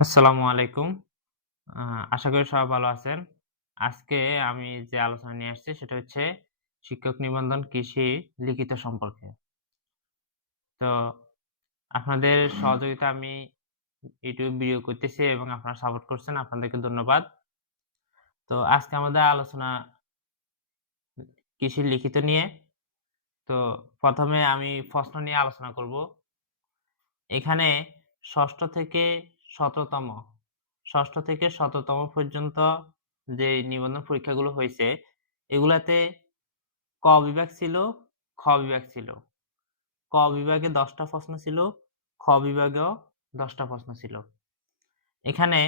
আসসালামু আলাইকুম। আশা করি সবাই ভালো আছেন। আজকে আমি যে আলোচনা নিয়ে আসছি সেটা হচ্ছে শিক্ষক নিবন্ধন কৃষি লিখিত সম্পর্কে। তো আপনাদের সহযোগিতা আমি ইউটিউব ভিডিও করতেছি এবং আপনারা সাপোর্ট করছেন। আপনাদেরকে ধন্যবাদ। তো আজকে আমাদের আলোচনা কৃষি লিখিত নিয়ে। তো প্রথমে আমি প্রশ্ন নিয়ে আলোচনা করব। এখানে ষষ্ঠ থেকে ১৭তম ৬ষ্ঠ থেকে ১৭তম পর্যন্ত যে নিবন্ধন পরীক্ষাগুলো হয়েছে এগুলাতে ক বিভাগ ছিল, খ বিভাগ ছিল। ক বিভাগে দশটা প্রশ্ন ছিল, খ বিভাগেও দশটা প্রশ্ন ছিল। এখানে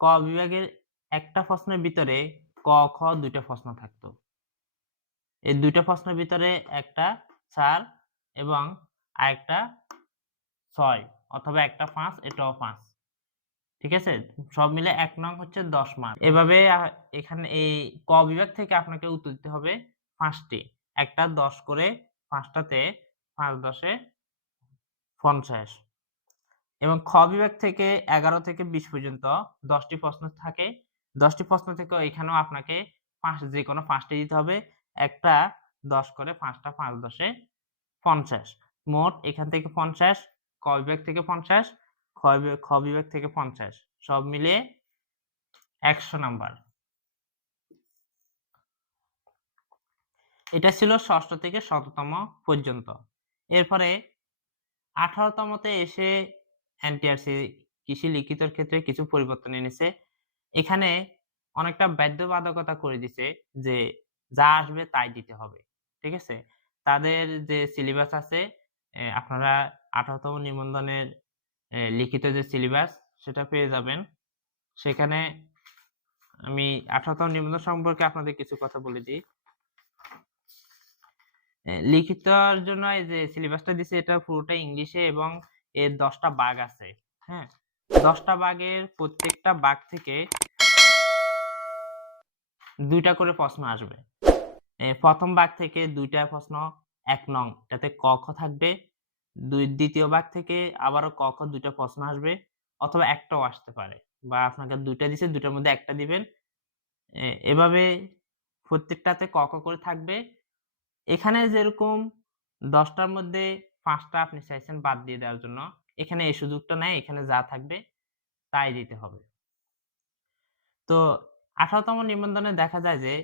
ক বিভাগের একটা প্রশ্নের ভিতরে ক, খ দুইটা প্রশ্ন থাকতো। এই দুইটা প্রশ্নের ভিতরে একটা চার এবং আরেকটা ছয় অথবা একটা ৫ এটাও ৫। ঠিক আছে? সব মিলে এক নং হচ্ছে ১০ মার্ক। এভাবে এখানে এই ক বিভাগ থেকে আপনাকে উত্তর দিতে হবে পাঁচটি একটা ১০ করে পাঁচটাতে পাঁচ দশে পঞ্চাশ এবং খ বিভাগ থেকে ১১ থেকে ২০ পর্যন্ত দশটি প্রশ্ন থাকে। দশটি প্রশ্ন থেকে এখানেও আপনাকে পাঁচ যে কোনো পাঁচটি দিতে হবে। একটা ১০ করে পাঁচটা পাঁচ দশে পঞ্চাশ মোট এখান থেকে ৫০, ক বিভাগ থেকে ৫০, খ বিভাগ থেকে ৫০। সব মিলিয়ে ১০০ নাম্বার। এটা ছিল ৬ষ্ঠ থেকে ১৭তম পর্যন্ত। এরপরে ১৮তমতে এসে এনটিআরসি কৃষি লিখিতর ক্ষেত্রে কিছু পরিবর্তন এনেছে। এখানে অনেকটা বাধ্যবাধকতা করে দিছে যে যা আসবে তাই দিতে হবে। ঠিক আছে? তাদের যে সিলেবাস আছে আপনারা ১৮তম নিবন্ধনের লিখিত যে সিলেবাস সেটা পেয়ে যাবেন। সেখানে আমি ১৮তম নিবন্ধন সম্পর্কে আপনাদের কিছু কথা বলে দিই। লিখিতর জন্য যে সিলেবাসটা দিছে এটা পুরোটা ইংলিশে এবং এর দশটা বাঘ আছে। হ্যাঁ? দশটা বাঘের প্রত্যেকটা বাঘ থেকে দুইটা করে প্রশ্ন আসবে। প্রথম বাঘ থেকে দুইটা প্রশ্ন এক নং এটাতে ক, খ থাকবে। দুই ২য় ভাগ থেকে আবারও খ ২ টা প্রশ্ন আসবে অথবা একটাও আসতে পারে। বা আপনাকে ২ টা দিছে ২ মধ্যে একটা দিবেন। এভাবে প্রত্যেকটাতে ক, করে থাকবে। এখানে যেরকম দশটার মধ্যে পাঁচটা আপনি চাইছেন বাদ দিয়ে দেওয়ার জন্য। এখানে এই সুযোগটা নেয় এখানে যা থাকবে তাই দিতে হবে। তো ১৮তম নিবন্ধনে দেখা যায় যে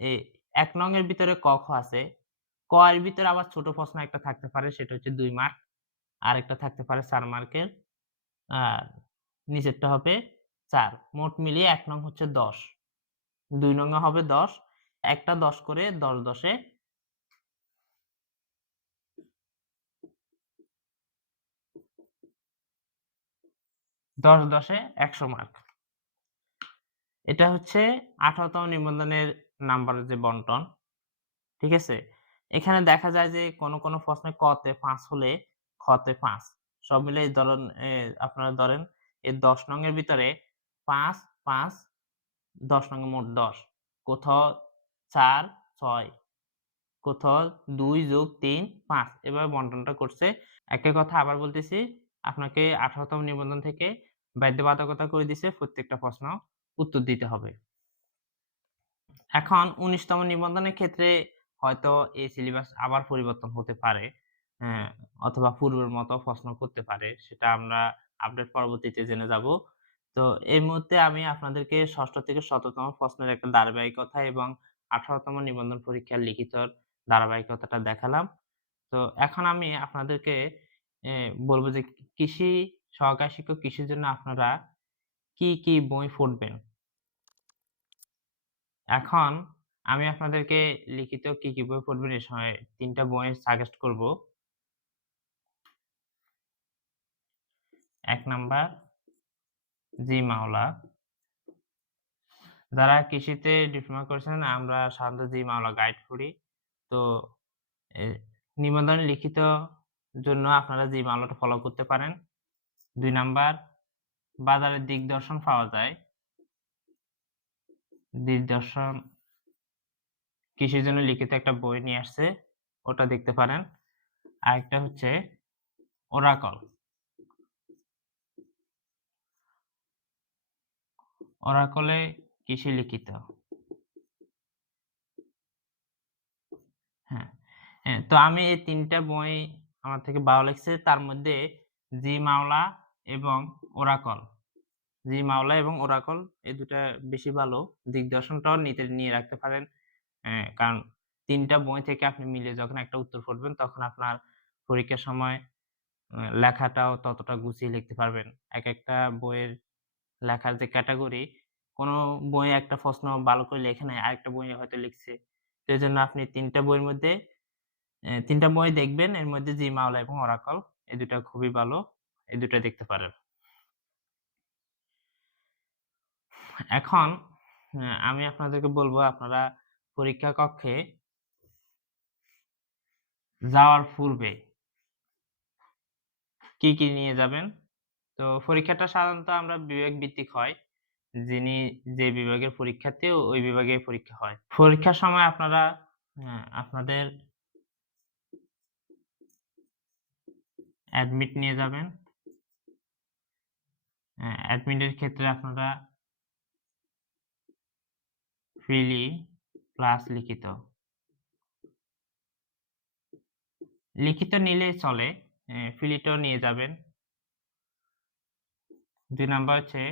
এ ১ নং এর ভিতরে ক, খ আছে। ক এর ভিতরে আবার ছোট প্রশ্ন একটা থাকতে পারে, সেটা হচ্ছে দুই মার্ক। আরেকটা থাকতে পারে ৪ মার্কের। আর নিচেরটা হবে ৪। মোট মিলিয়ে ১ নং হচ্ছে ১০। ২ নং হবে ১০। একটা ১০ করে ১০ ১০ এ দশ দশে ১০০ মার্ক। এটা হচ্ছে ১৮তম নিবন্ধনের নাম্বারের যে বন্টন। ঠিক আছে? এখানে দেখা যায় যে কোন, কোন প্রশ্নে ক তে ৫ হলে খতে পাঁচ সব মিলে ধরেন আপনারা ধরেন এই ১০ নং এর ভিতরে ৫, ৫, ১০ নং মোট ১০। কোথাও ৪, ৬, কোথাও দুই যোগ ৩, ৫ এভাবে বন্টনটা করছে। একটা কথা আবার বলতেছি, আপনাকে ১৮তম নিবন্ধন থেকে বাধ্যবাধকতা করে দিছে প্রত্যেকটা প্রশ্ন উত্তর দিতে হবে। এখন ১৯তম নিবন্ধনের ক্ষেত্রে হয়তো এই সিলেবাস আবার পরিবর্তন হতে পারে। হ্যাঁ, অথবা পূর্বের মতো প্রশ্ন করতে পারে। সেটা আমরা আপডেট পরবর্তীতে জেনে যাব। তো এই মুহূর্তে আমি আপনাদেরকে ৬ষ্ঠ থেকে ১৭তম প্রশ্নের একটা ধারাবাহিকতা এবং ১৮তম নিবন্ধন পরীক্ষার লিখিতর ধারাবাহিকতাটা দেখালাম। তো এখন আমি আপনাদেরকে বলব যে কৃষি সহকারী শিক্ষক কৃষির জন্য আপনারা কি, কি বই পড়বেন? এখন আমি আপনাদেরকে লিখিত কি, কি বই পড়বেন এ সময় ৩ টা বই সাজেস্ট করব। এক নাম্বার জি মাওলা। যারা কৃষিতে ডিপ্লোমা করেছেন আমরা সাধারণত জি মাওলা গাইড করি তো নিবন্ধন লিখিত জন্য আপনারা জি মাওলাটা ফলো করতে পারেন। দুই নাম্বার বাজারের দিগদর্শন পাওয়া যায়। দিগদর্শন কৃষির জন্য লিখিত একটা বই নিয়ে আসছে। ওটা দেখতে পারেন। আরেকটা হচ্ছে ওরাকল। ওরাকলে কৃষি লিখিত হ্যাঁ হ্যাঁ তো আমি এই তিনটা বই আমার থেকে ভালো লাগছে তার মধ্যে জি মাওলা এবং ওরাকল জি মাওলা এবং ওরাকল এই দুটা বেশি ভালো দিগদর্শনটাও নিতে, নিয়ে রাখতে পারেন কারণ তিনটা বই থেকে আপনি মিলে যখন একটা উত্তর করবেন তখন আপনার পরীক্ষার সময় লেখাটাও ততটা গুছিয়ে লিখতে পারবেন। এক একটা বইয়ের লেখার যে ক্যাটাগরি, কোনো বই একটা প্রশ্ন ভালো করে লেখে নাই, আরেকটা বই হয়তো লিখছে। তো এই জন্য আপনি তিনটা বইয়ের মধ্যে তিনটা বই দেখবেন, এর মধ্যে জি, মাওলা এবং ওরাকল, এই দুটা খুবই ভালো, এই দুটা দেখতে পারেন। এখন আমি আপনাদেরকে বলব, আপনারা পরীক্ষা কক্ষে যাওয়ার পূর্বে কি কি নিয়ে যাবেন? তো পরীক্ষাটা সাধারণত আমরা বিভাগ ভিত্তিক হয়। যিনি যে বিভাগের পরীক্ষার্থী ওই বিভাগে পরীক্ষা হয়। পরীক্ষার সময় আপনারা আহ, আপনাদের অ্যাডমিট নিয়ে যাবেন। অ্যাডমিটের ক্ষেত্রে আপনারা ফ্রিলি প্লাস লিখিত। লিখিত নিলেই চলে ফিলিটও নিয়ে যাবেন। দুই নাম্বার হচ্ছে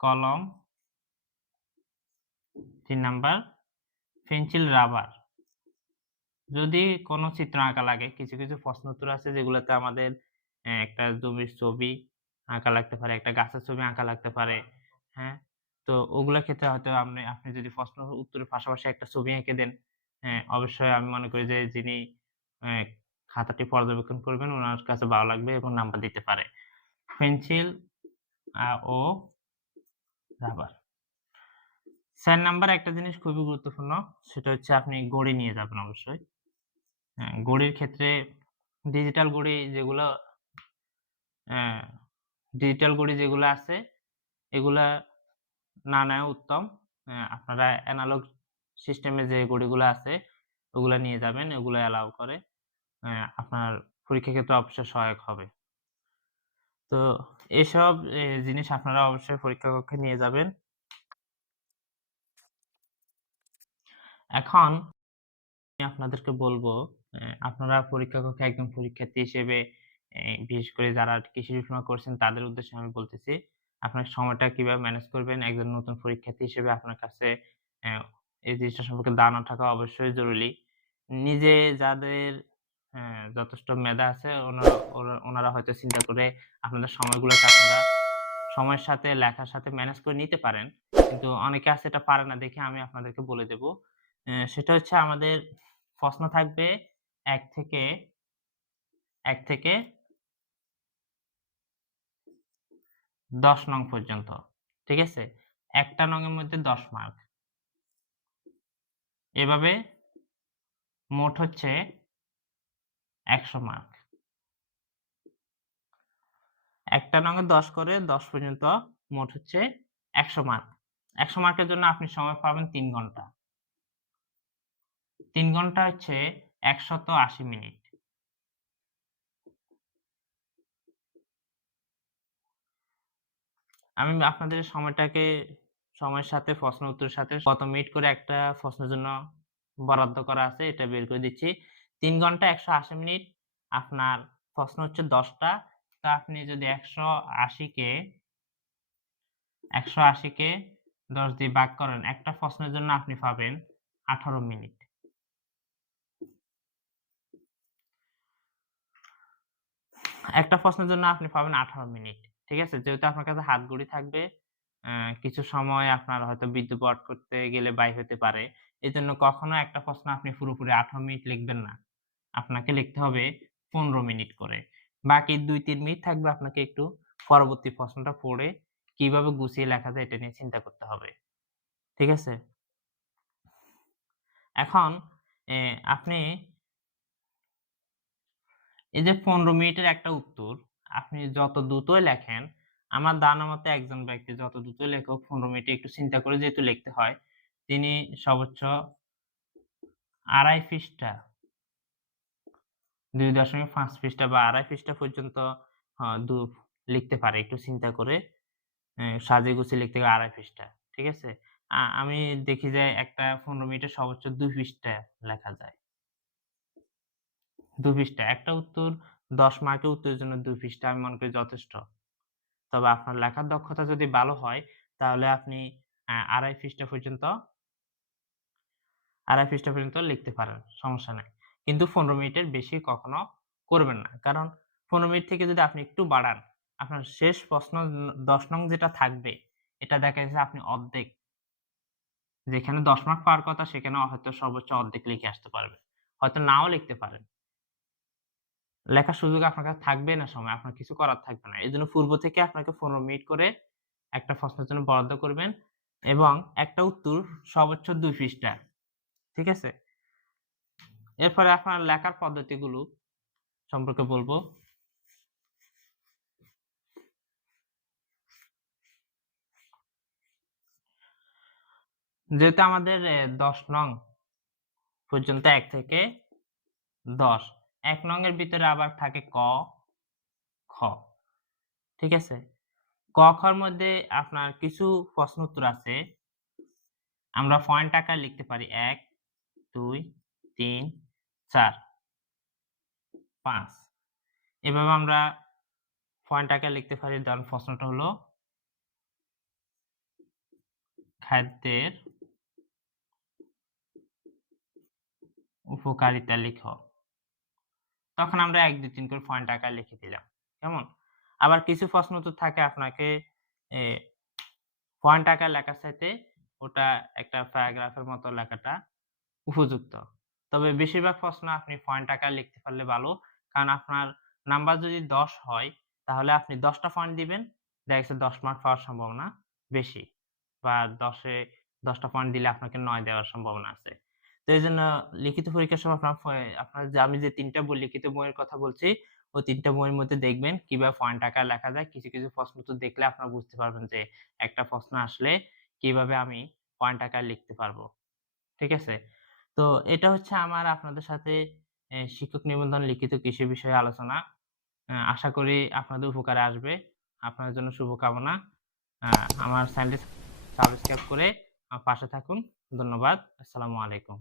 কলম। তিন নাম্বার পেন্সিল, রাবার। যদি কোনো চিত্র আঁকা লাগে, কিছু কিছু প্রশ্ন উত্তর আছে যেগুলোতে আমাদের একটা জমির ছবি আঁকা লাগতে পারে, একটা গাছের ছবি আঁকা লাগতে পারে হ্যাঁ? তো ওগুলোর ক্ষেত্রে হয়তো আপনি আপনি যদি প্রশ্ন উত্তরের পাশাপাশি একটা ছবি এঁকে দেন হ্যাঁ অবশ্যই আমি মনে করি যে যিনি খাতাটি পর্যবেক্ষণ করবেন ওনার কাছে ভালো লাগবে এবং নাম্বার দিতে পারে। পেন্সিল ও রাবার। চার নাম্বার একটা জিনিস খুবই গুরুত্বপূর্ণ সেটা হচ্ছে আপনি গড়ি নিয়ে যাবেন অবশ্যই। হ্যাঁ, গড়ির ক্ষেত্রে ডিজিটাল গড়ি যেগুলো ডিজিটাল গড়ি যেগুলো আছে এগুলা না নেওয়া উত্তম। আপনারা অ্যানালগ সিস্টেমে যে গড়িগুলো আছে, ওগুলা নিয়ে যাবেন ওগুলো অ্যালাউ করে আপনার পরীক্ষা ক্ষেত্রে অবশ্যই সহায়ক হবে। তো এসব জিনিস আপনারা অবশ্যই পরীক্ষা কক্ষে নিয়ে যাবেন। এখন আমি আপনাদেরকে বলব আপনারা পরীক্ষা কক্ষে একজন পরীক্ষার্থী হিসেবে বিশেষ করে যারা কৃষি ডিপ্লোমা করছেন, তাদের উদ্দেশ্যে আমি বলতেছি আপনার সময়টা কীভাবে ম্যানেজ করবেন? একজন নতুন পরীক্ষার্থী হিসেবে আপনার কাছে এই জিনিসটা সম্পর্কে ধারণা থাকা অবশ্যই জরুরি। নিজে যাদের যথেষ্ট মেধা আছে ওনারা হয়তো চিন্তা করে আপনাদের সময়গুলোকে আপনারা সময়ের সাথে, লেখার সাথে ম্যানেজ করে নিতে পারেন। কিন্তু অনেকে আছে এটা পারে না দেখে আমি আপনাদেরকে বলে দেব। সেটা হচ্ছে আমাদের প্রশ্ন থাকবে এক থেকে এক থেকে দশ নং পর্যন্ত, ঠিক আছে? একটা নং এর মধ্যে দশ মার্ক এভাবে মোট হচ্ছে একশো মার্ক একটা নং এ দশ করে দশ পর্যন্ত মোট হচ্ছে একশো মার্ক একশো মার্কের জন্য আপনি সময় পাবেন তিন ঘণ্টা। তিন ঘণ্টা হচ্ছে একশত আশি মিনিট। আমি আপনাদের সময়টাকে সময়ের সাথে প্রশ্ন উত্তরের সাথে কত মিনিট করে একটা প্রশ্নের জন্য বরাদ্দ করা আছে, এটা বের করে দিচ্ছি। তিন ঘণ্টা একশো আশি মিনিট, আপনার প্রশ্ন হচ্ছে দশটা। তা আপনি যদি একশো আশিকে একশো আশিকে দশ দিয়ে ভাগ করেন, একটা প্রশ্নের জন্য আপনি পাবেন আঠারো মিনিট। একটা প্রশ্নের জন্য আপনি পাবেন আঠারো মিনিট। ঠিক আছে? যেহেতু আপনার কাছে হাত ঘড়ি থাকবে কিছু সময় আপনার হয়তো বিদ্যুৎ বট করতে গেলে বাই হতে পারে। এই জন্য কখনো একটা প্রশ্ন আপনি পুরোপুরি আঠারো মিনিট লিখবেন না। আপনাকে লিখতে হবে পনেরো মিনিট করে। বাকি দুই, তিন মিনিট থাকবে আপনাকে একটু পরবর্তী প্রশ্নটা পড়ে কীভাবে গুছিয়ে লেখা যায় এটা নিয়ে চিন্তা করতে হবে। ঠিক আছে? এখন আপনি এই যে পনেরো মিনিটের একটা উত্তর আপনি যত দ্রুতই লেখেন, আমার ধারণা মতে একজন ব্যক্তি যত দ্রুত লেখক, পনেরো মিনিটে একটু চিন্তা করে যেহেতু লিখতে হয়, তিনি সর্বোচ্চ আড়াই পৃষ্ঠা, দুই দশমিক পাঁচ পৃষ্ঠা বা আড়াই পৃষ্ঠা পর্যন্ত লিখতে পারে একটু চিন্তা করে, এ, সাজিয়ে গুছিয়ে লিখতে গেলে আড়াই পৃষ্ঠা। ঠিক আছে? আমি দেখি যে একটা ১৫ মিনিটে সর্বোচ্চ ২ পৃষ্ঠা লেখা যায়। ২ পৃষ্ঠা। একটা উত্তর ১০ মার্কের উত্তরের জন্য ২ পৃষ্ঠা আমি মনে করি যথেষ্ট। তবে আপনার লেখার দক্ষতা যদি ভালো হয় তাহলে আপনি আড়াই পৃষ্ঠা পর্যন্ত আড়াই পৃষ্ঠা পর্যন্ত লিখতে পারেন। সমস্যা নাই। কিন্তু ১৫ মিনিটের বেশি কখনো করবেন না। কারণ ১৫ মিনিট থেকে যদি আপনি একটু বাড়ান, আপনার শেষ প্রশ্ন দশ নং যেটা থাকবে, এটা দেখা যাচ্ছে আপনি অর্ধেক যেখানে ১০ মার্ক পাওয়ার কথা সেখানে হয়তো সর্বোচ্চ অর্ধেক লিখে আসতে পারবে হয়তো নাও লিখতে পারেন। লেখার সুযোগ আপনার কাছে থাকবে না সময়, আপনার কিছু করার থাকবে না। এই জন্য পূর্ব থেকে আপনাকে ১৫ মিনিট করে একটা প্রশ্নের জন্য বরাদ্দ করবেন এবং একটা উত্তর সর্বোচ্চ দুই পৃষ্ঠা। ঠিক আছে? এরপরে আপনার লেখার পদ্ধতিগুলো সম্পর্কে বলব যেহেতু আমাদের দশ নং পর্যন্ত এক থেকে ১০ ১ নং এর ভিতরে আবার থাকে ক, খ। ঠিক আছে? ক, খর মধ্যে আপনার কিছু প্রশ্ন উত্তর আছে। আমরা পয়েন্ট আকারে লিখতে পারি ১, ২, ৩, ৪, ৫ এভাবে আমরা পয়েন্ট আকারে লিখতে পারি। ধরেন প্রশ্নটা হলো খাদ্যের উপকারিতা লিখো। তখন আমরা ১, ২, ৩ করে পয়েন্ট আকারে লিখে দিলাম। কেমন? আবার কিছু প্রশ্ন তো থাকে আপনাকে পয়েন্ট আকারে লেখার সাথে ওটা একটা প্যারাগ্রাফের মতো লেখাটা উপযুক্ত। তবে বেশিরভাগ প্রশ্ন আপনি পয়েন্ট আকারে লিখতে পারলে ভালো। কারণ আপনার নাম্বার যদি ১০ হয় তাহলে আপনি দশটা পয়েন্ট দিবেন। দেখা গেছে ১০ মার্ক পাওয়ার সম্ভাবনা বেশি। বা দশে দশটা পয়েন্ট দিলে আপনাকে নয় দেওয়ার সম্ভাবনা আছে। তো এই জন্য লিখিত পরীক্ষার সময় আপনার আপনার যে আমি যে তিনটা বই লিখিত বইয়ের কথা বলছি, ওই ৩ টা বইয়ের মধ্যে দেখবেন কীভাবে পয়েন্ট আকারে লেখা যায়। কিছু, কিছু প্রশ্ন তো দেখলে আপনারা বুঝতে পারবেন যে একটা প্রশ্ন আসলে কীভাবে আমি পয়েন্ট আকারে লিখতে পারব। ঠিক আছে? তো এটা হচ্ছে আমার আপনাদের সাথে শিক্ষক নিবন্ধন লিখিত কৃষি বিষয়ে আলোচনা। আশা করি আপনাদের উপকারে আসবে। আপনাদের জন্য শুভকামনা। আমার চ্যানেলটি সাবস্ক্রাইব করে পাশে থাকুন। ধন্যবাদ। আসসালামু আলাইকুম।